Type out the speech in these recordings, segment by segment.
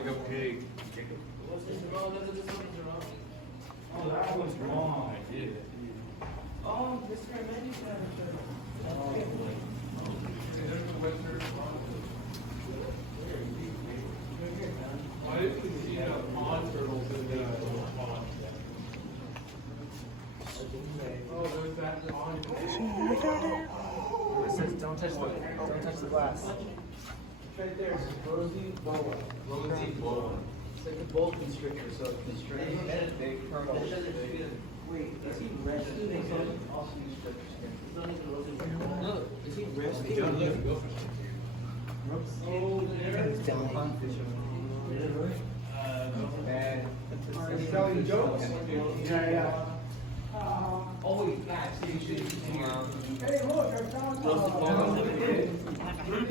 like a pig. Oh, that was wrong. I did. Oh, Mr. Randy's There's the western why didn't we see the pond turtles in the pond? Oh, there's that pond. It says don't touch the glass. right there. It's rosy boa. Rosy boa. It's like a boa constrictor, so it constricts. Big pearl. Wait, is he resting? Also use skin. No, is he resting? Oh, there. He's down. Bad. He's telling jokes? Yeah. Oh, wait, guys, you should. Hey, look, I found Look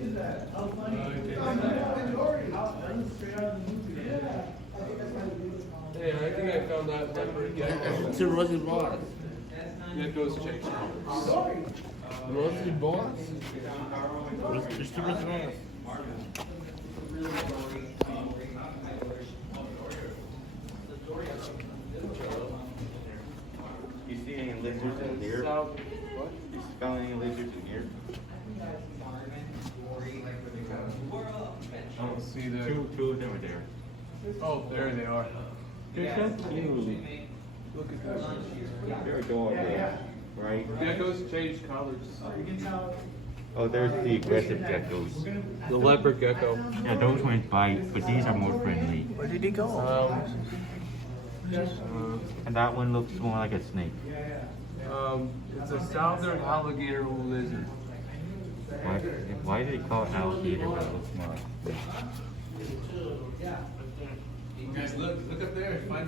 at that. How funny. Hey, I think I found that leopard gecko. It's a rosy boa. Gecko's changed. Rosy boa? It's the rosy boa. You see any lizards in here? South. You found any lizards in here? I don't see that. Two of them are there. Oh, there they are. They're so cute. Look at that. They're adorable, right? Geckos change colors. Oh, there's the aggressive geckos. The leopard gecko. Yeah, those ones bite, but these are more friendly. Where did he go? And that one looks more like a snake. It's a southern alligator lizard. Why do they call it alligator but it looks more like a snake? Guys, look up there. Find